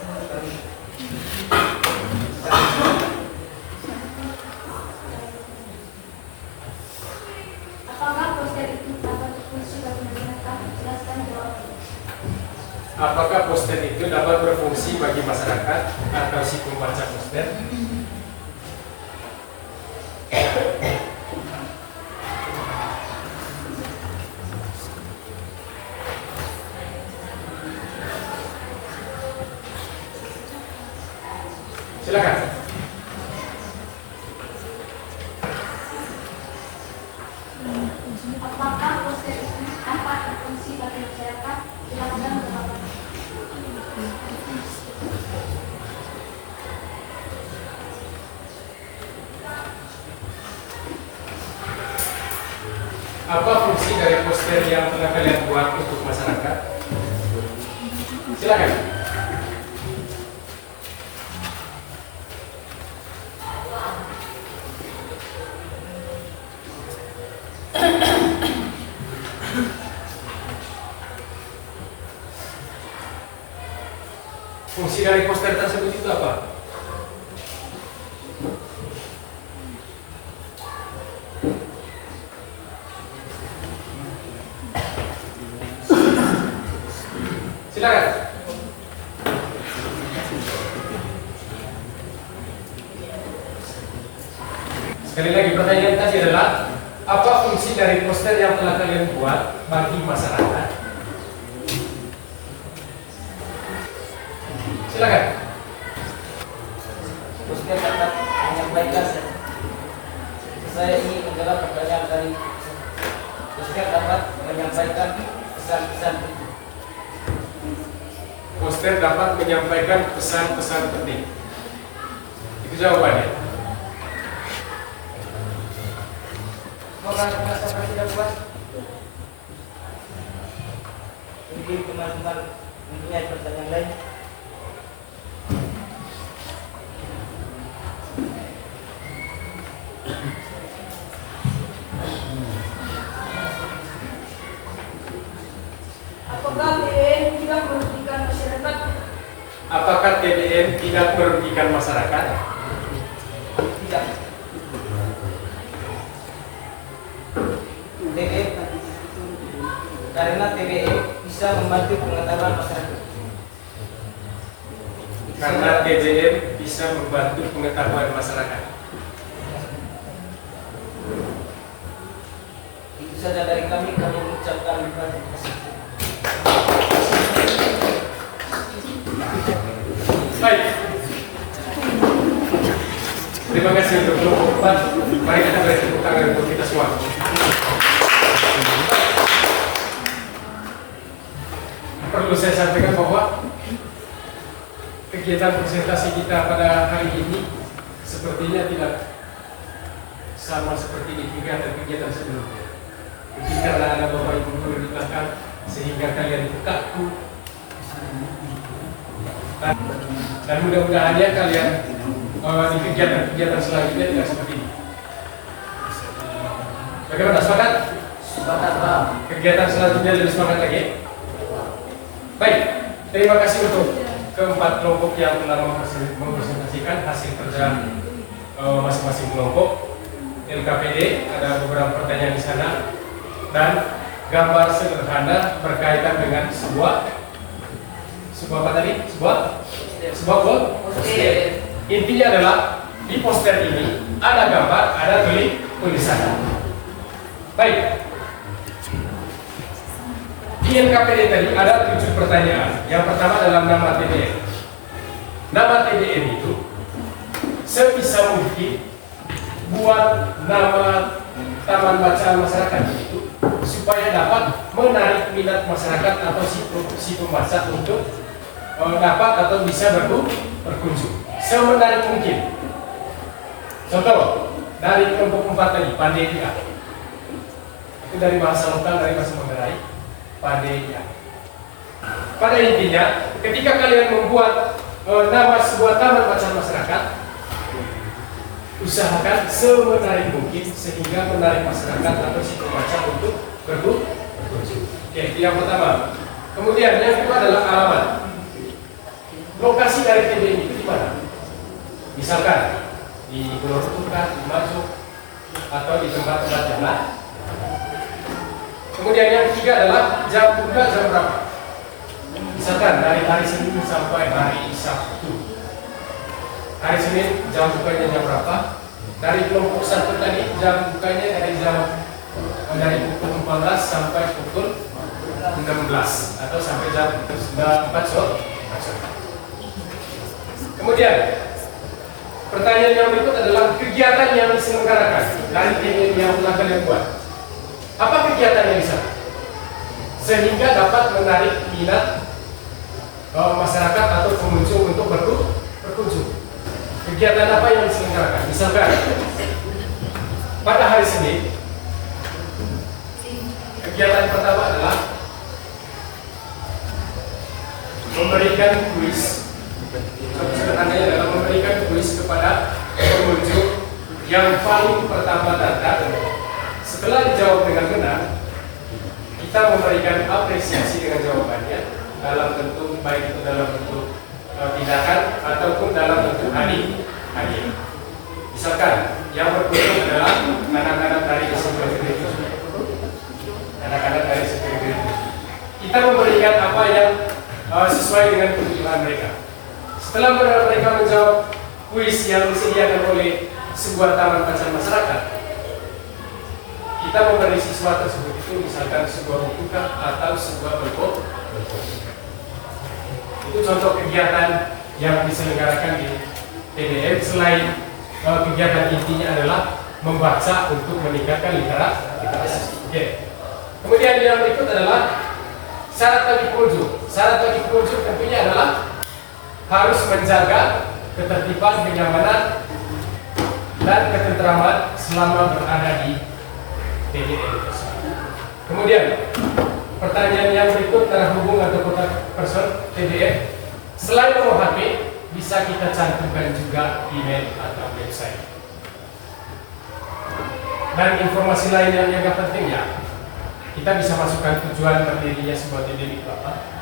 Apakah poster itu dapat berfungsi bagi masyarakat? Jelaskan jawabannya. Apakah poster itu dapat berfungsi bagi masyarakat atau si pembaca poster? Silakan. Apakah poster itu dapat berfungsi bagi masyarakat? Jelaskan jawabannya. Apa fungsi dari poster yang telah kalian buat untuk masyarakat? Silakan. Fungsi dari poster tersebut itu apa? Silakan. Sekali lagi pertanyaan tadi adalah apa fungsi dari poster yang telah kalian buat bagi masyarakat? Silakan. Poster dapat menyampaikan saya ini adalah pertanyaan dari poster dapat menyampaikan pesan-pesan. Poster dapat menyampaikan pesan-pesan penting. Itu jawabannya. Semoga teman-teman tidak puas. Mungkin teman-teman mempunyai pertanyaan lain. masyarakat? Tidak. TBM karena TBM bisa membantu pengetahuan masyarakat. Karena TBM bisa membantu pengetahuan masyarakat. Itu saja dari kami mengucapkan terima kasih. Baik. Terima kasih untuk kelompok 4. Mari kita beri tepuk tangan untuk kita semua. Perlu saya sampaikan bahwa kegiatan presentasi kita pada hari ini sepertinya tidak sama seperti di kegiatan sebelumnya. Mungkin karena ada Bapak Ibu guru di belakang sehingga kalian kaku. Dan mudah-mudahan ya kalian di kegiatan selanjutnya tidak seperti ini. Bagaimana, sepakat? Sepakat, Pak. Kegiatan selanjutnya lebih semangat lagi. Baik, terima kasih untuk keempat kelompok yang telah mempresentasikan hasil kerja masing-masing kelompok. LKPD ada beberapa pertanyaan di sana dan gambar sederhana berkaitan dengan sebuah apa tadi? Sebuah poster. Intinya adalah di poster ini ada gambar, ada tulisan. Baik. Di LKPD tadi ada 7 pertanyaan. Yang pertama dalam nama TBM. Nama TBM itu sebisa mungkin buat nama taman bacaan masyarakat itu supaya dapat menarik minat masyarakat atau si pembaca untuk dapat atau bisa berkunjung semenarik mungkin. Contoh dari kelompok 4 tadi, Pandelia. Itu dari bahasa lokal, dari bahasa Manggarai, Pandelia. Pada intinya, ketika kalian membuat nama sebuah taman bacaan masyarakat, usahakan semenarik mungkin sehingga menarik masyarakat atau si pembaca untuk berkunjung. Oke, itu yang pertama. Kemudian yang kedua adalah alamat. Lokasi dari TBM itu di mana? Misalkan di Gelora Tukar, di Maju, atau di tempat-tempat yang lain. Kemudian yang ketiga adalah jam buka jam berapa? Misalkan dari hari Senin sampai hari Sabtu. Hari Senin jam bukanya jam berapa? Dari kelompok 1 tadi jam bukanya dari pukul 14 sampai pukul 16 atau sampai jam 4 sore. Kemudian pertanyaan yang berikut adalah kegiatan yang diselenggarakan dari tim yang telah kalian buat. Apa kegiatan yang bisa sehingga dapat menarik minat masyarakat atau pengunjung untuk berkunjung? Kegiatan apa yang diselenggarakan? Misalkan pada hari Senin, kegiatan pertama adalah memberikan kuis. Sebenarnya adalah memberikan kuis kepada pengunjung yang paling pertama datang. Setelah dijawab dengan benar, kita memberikan apresiasi dengan jawabannya dalam bentuk baik itu dalam bentuk tindakan ataupun dalam bentuk hadiah. Misalkan yang berkunjung adalah anak-anak dari SMP Negeri 7. Anak-anak dari SMP Negeri 7. Kita memberikan apa yang sesuai dengan kebutuhan mereka. Setelah mereka menjawab kuis yang disediakan oleh sebuah taman bacaan masyarakat, kita memberi siswa tersebut itu misalkan sebuah buku atau sebuah buku. Itu contoh kegiatan yang diselenggarakan di TBM. Selain kegiatan intinya adalah membaca untuk meningkatkan literasi. Oke. Kemudian yang berikut adalah syarat bagi pengunjung. Syarat bagi pengunjung tentunya adalah harus menjaga ketertiban, kenyamanan, dan ketentraman selama berada di TBM. Kemudian pertanyaan yang berikut terhubung atau kontak person TBM. Selain nomor HP, bisa kita cantumkan juga email atau website. Dan informasi lain yang agak penting ya, kita bisa masukkan tujuan berdirinya sebuah TBM itu apa.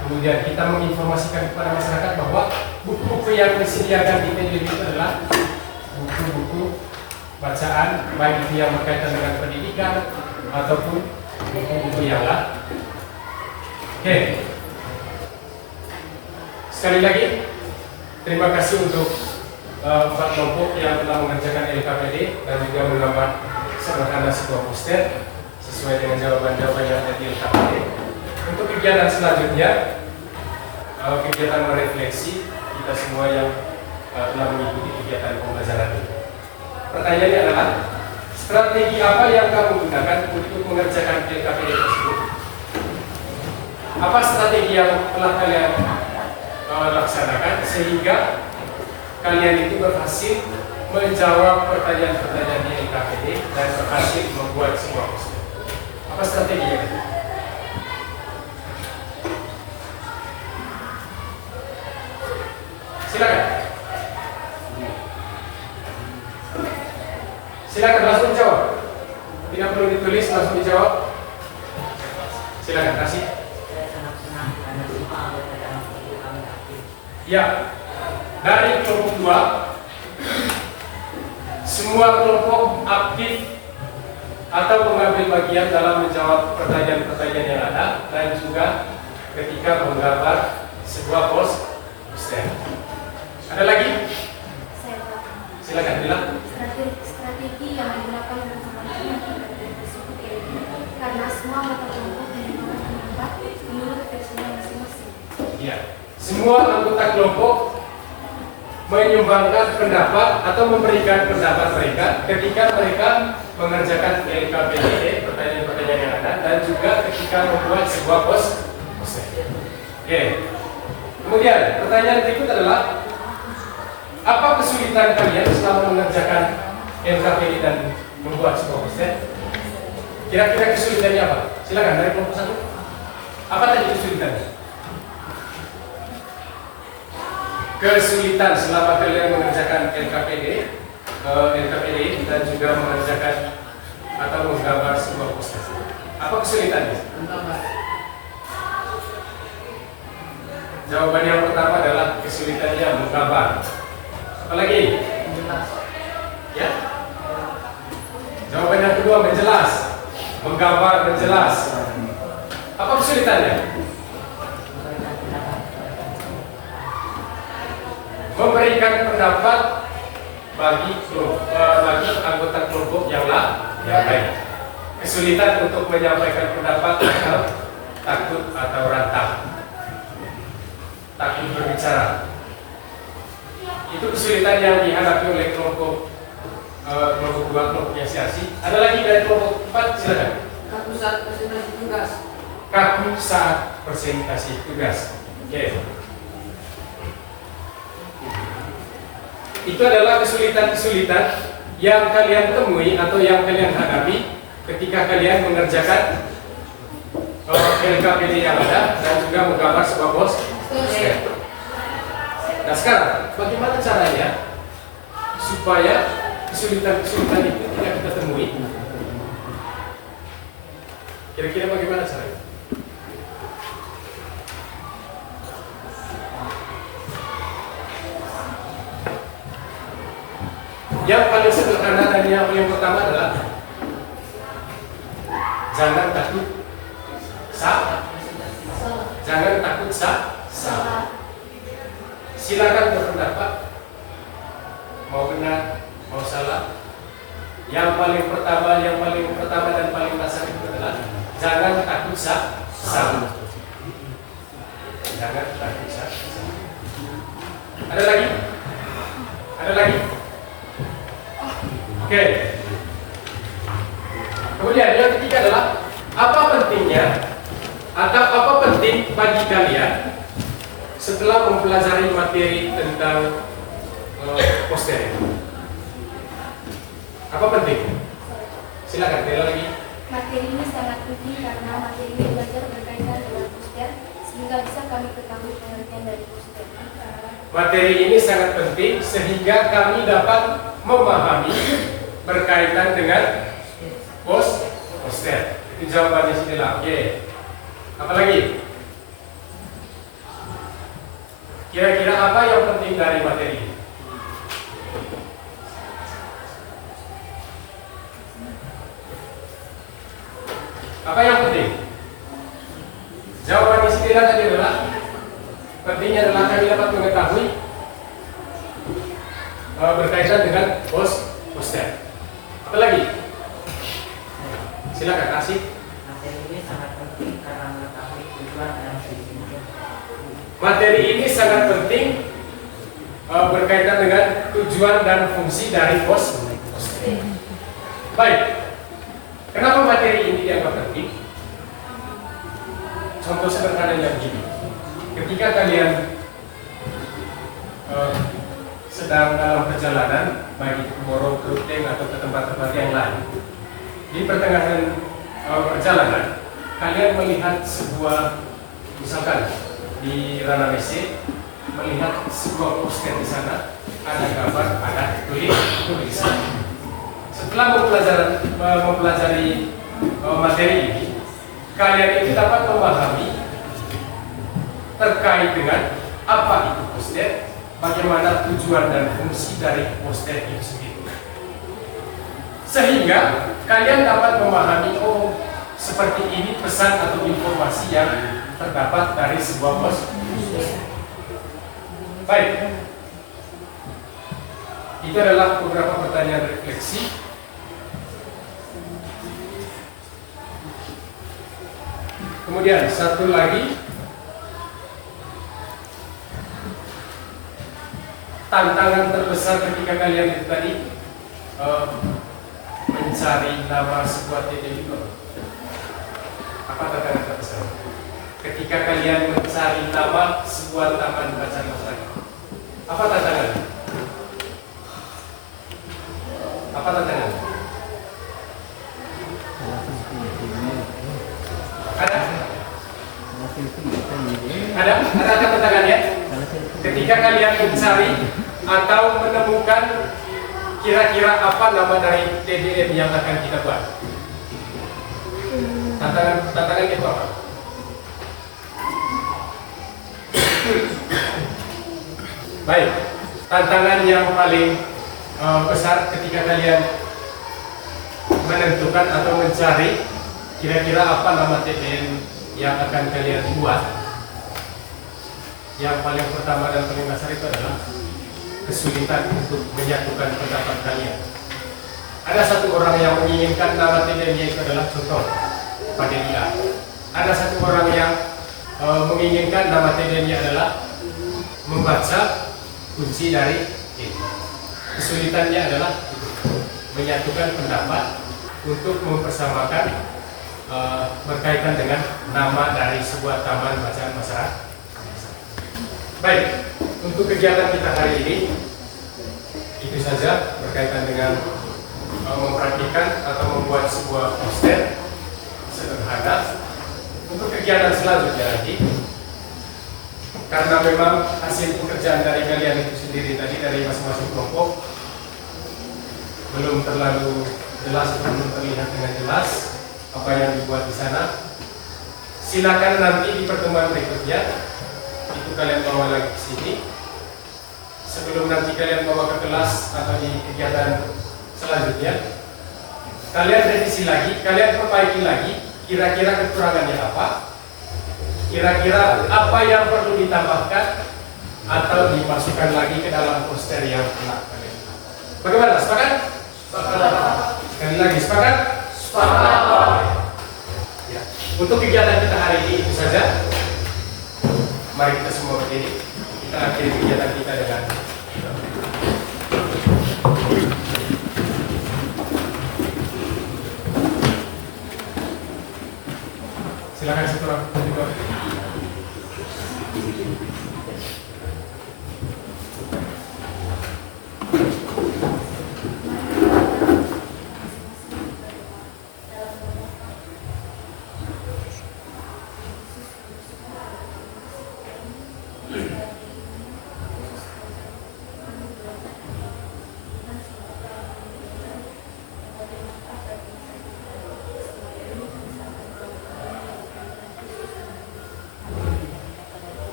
Kemudian kita menginformasikan kepada masyarakat bahwa buku-buku yang disediakan di PJJ itu adalah buku-buku bacaan, baik itu yang berkaitan dengan pendidikan ataupun buku-buku yang lain. Oke. Sekali lagi, terima kasih untuk empat kelompok yang telah mengerjakan LKPD dan juga menggambar sederhana sebuah poster sesuai dengan jawaban-jawaban yang ada di LKPD. Untuk kegiatan selanjutnya, kegiatan merefleksi kita semua yang telah mengikuti kegiatan pembelajaran ini. Pertanyaannya adalah, strategi apa yang kamu gunakan untuk mengerjakan LKPD tersebut? Apa strategi yang telah kalian laksanakan sehingga kalian itu berhasil menjawab pertanyaan-pertanyaan di LKPD dan berhasil membuat sebuah poster? Apa strateginya? Silakan. Silakan langsung dijawab. Tidak perlu ditulis, langsung dijawab. Silakan kasih. Saya sangat senang karena semua anggota dalam kelompok kami aktif. Ya, dari kelompok 2, semua kelompok aktif atau mengambil bagian dalam menjawab pertanyaan-pertanyaan yang ada dan juga ketika menggambar sebuah poster. Ada lagi? Saya Pak. Silakan bilang. Strategi yang digunakan untuk mengamankan tersebut yaitu karena semua anggota kelompok menyumbangkan pendapat menurut versinya masing-masing. Ya, semua anggota kelompok menyumbangkan pendapat atau memberikan pendapat mereka ketika mereka mengerjakan LKPD, pertanyaan-pertanyaan yang ada, dan juga ketika membuat sebuah poster. Oke. Kemudian pertanyaan berikut adalah, apa kesulitan kalian selama mengerjakan LKPD dan membuat sebuah poster? Kira-kira kesulitannya apa? Silakan dari kelompok 1. Apa tadi kesulitannya? Kesulitan selama kalian mengerjakan LKPD dan juga mengerjakan atau menggambar sebuah poster. Apa kesulitannya? Jawaban yang pertama adalah kesulitannya menggambar. Apalagi? Ya? Jawaban yang kedua menjelas. Menggambar menjelas. Apa kesulitannya? Memberikan pendapat bagi anggota kelompok yang lain. Kesulitan untuk menyampaikan pendapat atau takut atau rantang. Takut berbicara. Itu kesulitan yang dihadapi oleh kelompok 2, kelompok inisiasi. Ada lagi dari kelompok 4, silakan. Kaku saat presentasi tugas. Kaku saat presentasi tugas. Oke. Itu adalah kesulitan-kesulitan yang kalian temui atau yang kalian hadapi ketika kalian mengerjakan LKPD yang ada dan juga menggambar sebuah poster. Nah sekarang, bagaimana caranya supaya kesulitan-kesulitan itu tidak kita temui? Kira-kira bagaimana caranya? Yang paling sederhana dan yang paling pertama adalah jangan takut salah. Jangan takut salah. Silakan berpendapat, mau benar, mau salah. Yang paling pertama dan paling dasar itu adalah jangan takut salah. Jangan takut salah. Ada lagi? Ada lagi? Oke. Kemudian yang ketiga adalah apa pentingnya atau apa penting bagi kalian setelah mempelajari materi tentang poster. Apa penting? Silakan, bela lagi. Materi ini sangat penting karena materi ini belajar berkaitan dengan poster sehingga bisa kami ketahui pengertian dari poster. Materi ini sangat penting sehingga kami dapat memahami berkaitan dengan poster. Itu jawabannya sini lah. Oke. Apa lagi? Kira-kira apa yang penting dari materi ini? Apa yang penting? Jawaban istilah tadi adalah pentingnya adalah kami dapat mengetahui berkaitan dengan poster. Apa lagi? Silakan kasih. Materi ini sangat penting karena mengetahui tujuan dan visi. Materi ini sangat penting berkaitan dengan tujuan dan fungsi dari poster. Baik. Kenapa materi ini dianggap penting? Contoh sederhananya begini. Ketika kalian sedang dalam perjalanan, baik itu ke Moro, ke Ruteng atau ke tempat-tempat yang lain, di pertengahan perjalanan, kalian melihat sebuah, misalkan di Ranamese, melihat sebuah poster di sana, ada gambar, ada tulisan. Setelah mempelajari materi ini, kalian itu dapat memahami terkait dengan apa itu poster, bagaimana tujuan dan fungsi dari poster itu sendiri. Sehingga kalian dapat memahami, oh seperti ini pesan atau informasi yang terdapat dari sebuah poster. Baik. Itu adalah beberapa pertanyaan refleksi. Kemudian satu lagi, tantangan terbesar ketika kalian itu tadi mencari nama sebuah TDM itu. Apa tantangan terbesar? Ketika kalian mencari nama sebuah taman bacaan masyarakat, apa tantangan? Apa tantangan? Ada tantangannya? Ketika kalian mencari atau menemukan kira-kira apa nama dari TDM yang akan kita buat. Tantangan itu apa? Baik, tantangan yang paling besar ketika kalian menentukan atau mencari kira-kira apa nama TDM yang akan kalian buat. Yang paling pertama dan paling dasar itu adalah kesulitan untuk menyatukan pendapat kalian. Ada satu orang yang menginginkan nama TDM-nya itu adalah contoh pada dia. Ada satu orang yang menginginkan nama TDM-nya adalah membaca kunci dari ini. Kesulitannya adalah menyatukan pendapat untuk mempersamakan berkaitan dengan nama dari sebuah taman bacaan masyarakat. Baik, untuk kegiatan kita hari ini itu saja berkaitan dengan mempraktikkan atau membuat sebuah poster sederhana. Untuk kegiatan selanjutnya nanti, karena memang hasil pekerjaan dari kalian itu sendiri tadi dari masing-masing kelompok belum terlalu jelas, belum terlihat dengan jelas apa yang dibuat di sana. Silakan nanti di pertemuan berikutnya itu kalian bawa lagi ke sini. Sebelum nanti kalian bawa ke kelas atau di kegiatan selanjutnya, kalian revisi lagi, kalian perbaiki lagi kira-kira kekurangannya apa, kira-kira apa yang perlu ditambahkan atau dimasukkan lagi ke dalam poster yang telah kalian. Bagaimana? Sepakat? Sepakat. Sekali lagi, sepakat? Sepakat. Ya. Untuk kegiatan kita hari ini itu saja. Mari kita semua berdiri. Kita akhiri kegiatan kita dengan